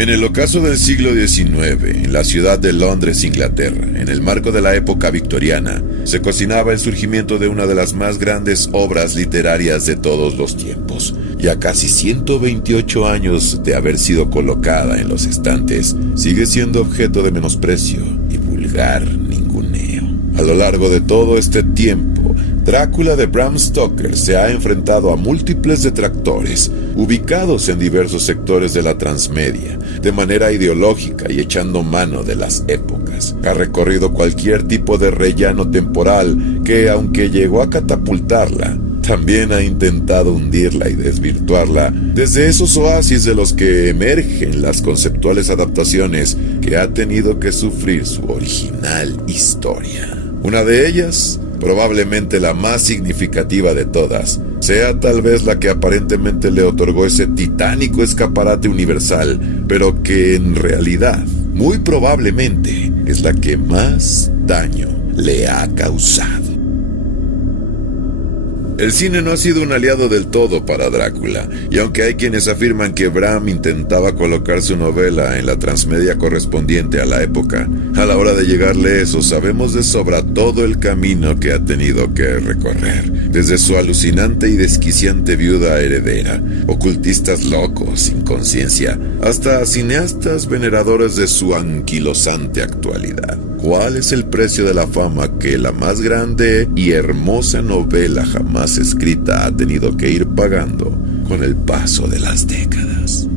En el ocaso del siglo XIX, en la ciudad de Londres, Inglaterra, en el marco de la época victoriana, se cocinaba el surgimiento de una de las más grandes obras literarias de todos los tiempos, y a casi 128 años de haber sido colocada en los estantes, sigue siendo objeto de menosprecio y vulgar ninguneo. A lo largo de todo este tiempo, Drácula de Bram Stoker se ha enfrentado a múltiples detractores, ubicados en diversos sectores de la Transmedia, de manera ideológica y echando mano de las épocas. Ha recorrido cualquier tipo de rellano temporal que, aunque llegó a catapultarla, también ha intentado hundirla y desvirtuarla desde esos oasis de los que emergen las conceptuales adaptaciones que ha tenido que sufrir su original historia. Una de ellas, probablemente la más significativa de todas, sea tal vez la que aparentemente le otorgó ese titánico escaparate universal, pero que en realidad, muy probablemente, es la que más daño le ha causado. El cine no ha sido un aliado del todo para Drácula, y aunque hay quienes afirman que Bram intentaba colocar su novela en la transmedia correspondiente a la época, a la hora de llegarle eso sabemos de sobra todo el camino que ha tenido que recorrer, desde su alucinante y desquiciante viuda heredera, ocultistas locos sin conciencia, hasta cineastas veneradores de su anquilosante actualidad. ¿Cuál es el precio de la fama que la más grande y hermosa novela jamás escrita ha tenido que ir pagando con el paso de las décadas?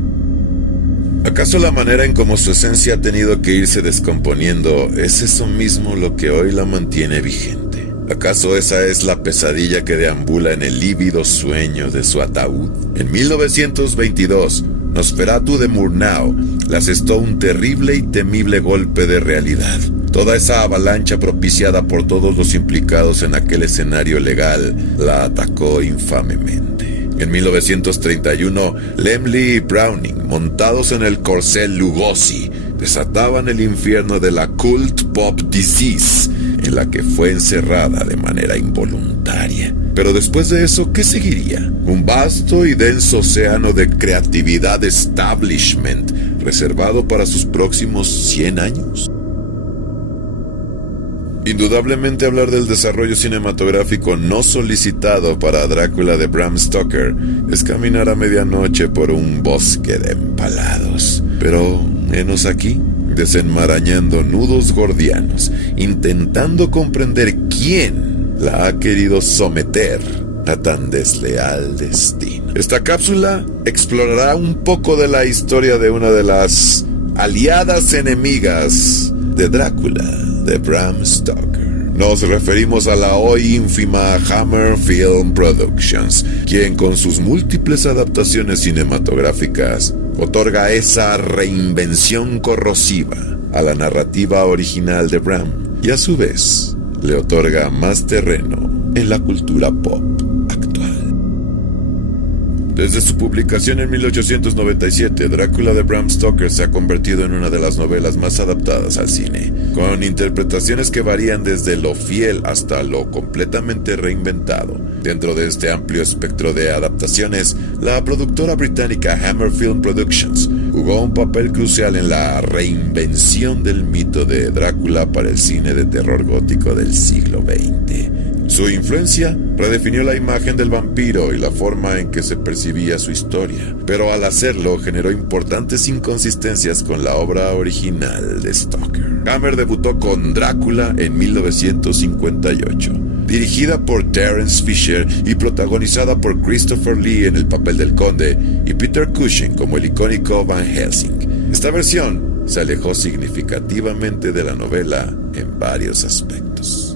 ¿Acaso la manera en cómo su esencia ha tenido que irse descomponiendo es eso mismo lo que hoy la mantiene vigente? ¿Acaso esa es la pesadilla que deambula en el lívido sueño de su ataúd? En 1922, Nosferatu de Murnau le asestó un terrible y temible golpe de realidad. Toda esa avalancha propiciada por todos los implicados en aquel escenario legal la atacó infamemente. En 1931, Lemley y Browning, montados en el corcel Lugosi, desataban el infierno de la cult pop disease, en la que fue encerrada de manera involuntaria. Pero después de eso, ¿qué seguiría? Un vasto y denso océano de creatividad establishment, reservado para sus próximos 100 años. Indudablemente hablar del desarrollo cinematográfico no solicitado para Drácula de Bram Stoker es caminar a medianoche por un bosque de empalados. Pero henos aquí, desenmarañando nudos gordianos, intentando comprender quién la ha querido someter a tan desleal destino. Esta cápsula explorará un poco de la historia de una de las aliadas enemigas de Drácula de Bram Stoker. Nos referimos a la hoy ínfima Hammer Film Productions, quien con sus múltiples adaptaciones cinematográficas otorga esa reinvención corrosiva a la narrativa original de Bram y a su vez le otorga más terreno en la cultura pop actual. Desde su publicación en 1897, Drácula de Bram Stoker se ha convertido en una de las novelas más adaptadas al cine, con interpretaciones que varían desde lo fiel hasta lo completamente reinventado. Dentro de este amplio espectro de adaptaciones, la productora británica Hammer Film Productions jugó un papel crucial en la reinvención del mito de Drácula para el cine de terror gótico del siglo XX. Su influencia redefinió la imagen del vampiro y la forma en que se percibía su historia, pero al hacerlo generó importantes inconsistencias con la obra original de Stoker. Hammer debutó con Drácula en 1958, dirigida por Terence Fisher y protagonizada por Christopher Lee en el papel del conde y Peter Cushing como el icónico Van Helsing. Esta versión se alejó significativamente de la novela en varios aspectos.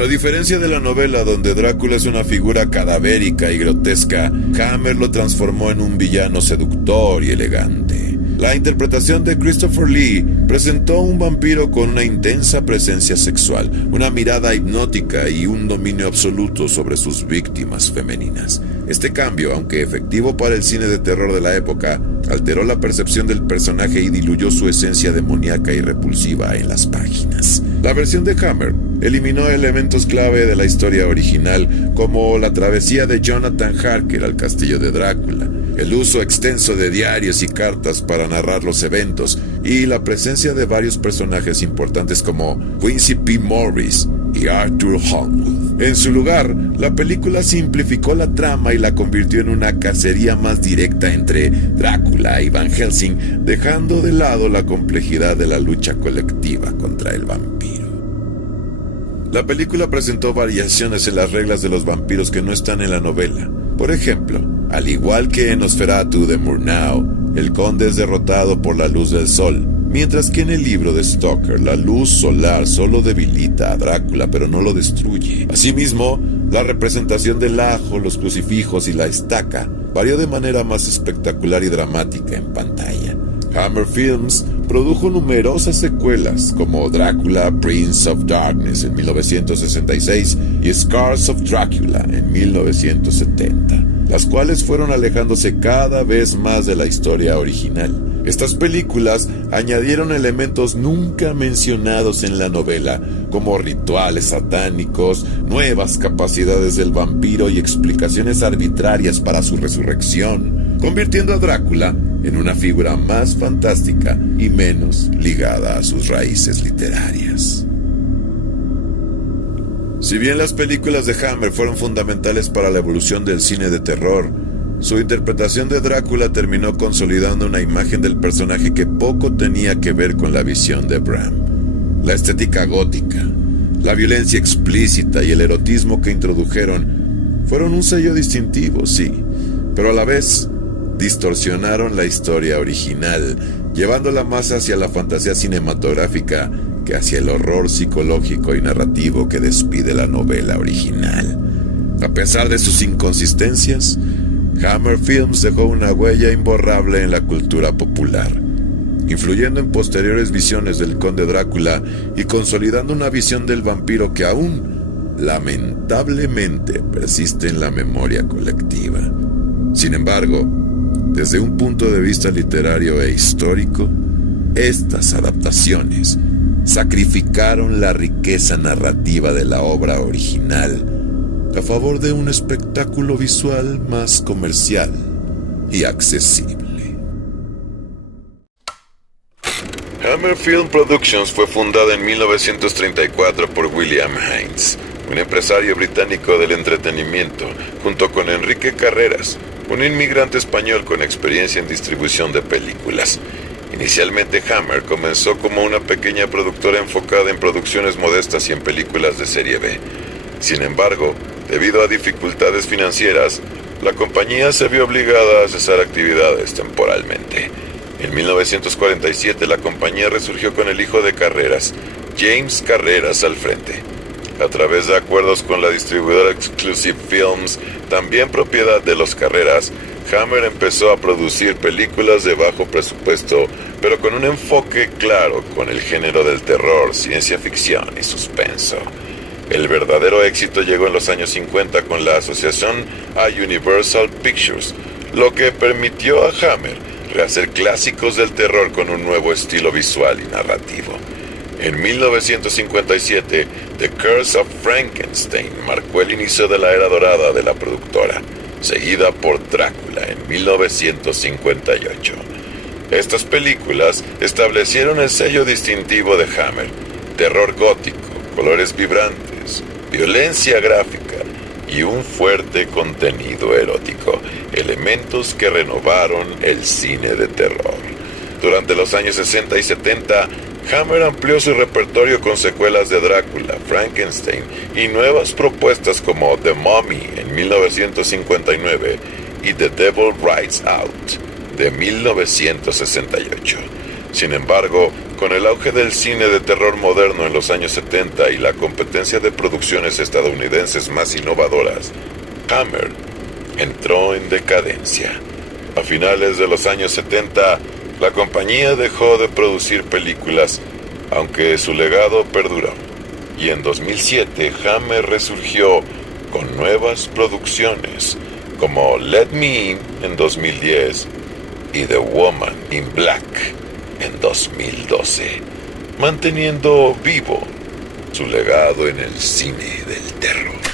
A diferencia de la novela, donde Drácula es una figura cadavérica y grotesca, Hammer lo transformó en un villano seductor y elegante. La interpretación de Christopher Lee presentó un vampiro con una intensa presencia sexual, una mirada hipnótica y un dominio absoluto sobre sus víctimas femeninas. Este cambio, aunque efectivo para el cine de terror de la época, alteró la percepción del personaje y diluyó su esencia demoníaca y repulsiva en las páginas. La versión de Hammer eliminó elementos clave de la historia original, como la travesía de Jonathan Harker al castillo de Drácula, el uso extenso de diarios y cartas para narrar los eventos y la presencia de varios personajes importantes como Quincy P. Morris y Arthur Holmwood. En su lugar, la película simplificó la trama y la convirtió en una cacería más directa entre Drácula y Van Helsing, dejando de lado la complejidad de la lucha colectiva contra el vampiro. La película presentó variaciones en las reglas de los vampiros que no están en la novela. Por ejemplo, al igual que en Nosferatu de Murnau, el conde es derrotado por la luz del sol, mientras que en el libro de Stoker la luz solar solo debilita a Drácula pero no lo destruye. Asimismo, la representación del ajo, los crucifijos y la estaca varió de manera más espectacular y dramática en pantalla. Hammer Films produjo numerosas secuelas como Drácula, Prince of Darkness en 1966 y Scars of Dracula en 1970, las cuales fueron alejándose cada vez más de la historia original. Estas películas añadieron elementos nunca mencionados en la novela, como rituales satánicos, nuevas capacidades del vampiro y explicaciones arbitrarias para su resurrección, convirtiendo a Drácula en una figura más fantástica y menos ligada a sus raíces literarias. Si bien las películas de Hammer fueron fundamentales para la evolución del cine de terror, su interpretación de Drácula terminó consolidando una imagen del personaje que poco tenía que ver con la visión de Bram. La estética gótica, la violencia explícita y el erotismo que introdujeron fueron un sello distintivo, sí, pero a la vez distorsionaron la historia original, llevándola más hacia la fantasía cinematográfica que hacia el horror psicológico y narrativo que despide la novela original. A pesar de sus inconsistencias, Hammer Films dejó una huella imborrable en la cultura popular, influyendo en posteriores visiones del Conde Drácula y consolidando una visión del vampiro que aún, lamentablemente, persiste en la memoria colectiva. Sin embargo, desde un punto de vista literario e histórico, estas adaptaciones sacrificaron la riqueza narrativa de la obra original a favor de un espectáculo visual más comercial y accesible. Hammer Film Productions fue fundada en 1934 por William Hines, un empresario británico del entretenimiento, junto con Enrique Carreras, un inmigrante español con experiencia en distribución de películas. Inicialmente Hammer comenzó como una pequeña productora enfocada en producciones modestas y en películas de serie B. Sin embargo, debido a dificultades financieras, la compañía se vio obligada a cesar actividades temporalmente. En 1947 la compañía resurgió con el hijo de Carreras, James Carreras, al frente. A través de acuerdos con la distribuidora Exclusive Films, también propiedad de los Carreras, Hammer empezó a producir películas de bajo presupuesto, pero con un enfoque claro con el género del terror, ciencia ficción y suspenso. El verdadero éxito llegó en los años 50 con la asociación a Universal Pictures, lo que permitió a Hammer rehacer clásicos del terror con un nuevo estilo visual y narrativo. En 1957, The Curse of Frankenstein marcó el inicio de la era dorada de la productora, seguida por Drácula en 1958. Estas películas establecieron el sello distintivo de Hammer: terror gótico, colores vibrantes, violencia gráfica y un fuerte contenido erótico, elementos que renovaron el cine de terror. Durante los años 60 y 70, Hammer amplió su repertorio con secuelas de Drácula, Frankenstein y nuevas propuestas como The Mummy en 1959 y The Devil Rides Out de 1968. Sin embargo, con el auge del cine de terror moderno en los años 70 y la competencia de producciones estadounidenses más innovadoras, Hammer entró en decadencia. A finales de los años 70, la compañía dejó de producir películas, aunque su legado perduró. Y en 2007, Hammer resurgió con nuevas producciones, como Let Me In en 2010 y The Woman in Black en 2012, manteniendo vivo su legado en el cine del terror.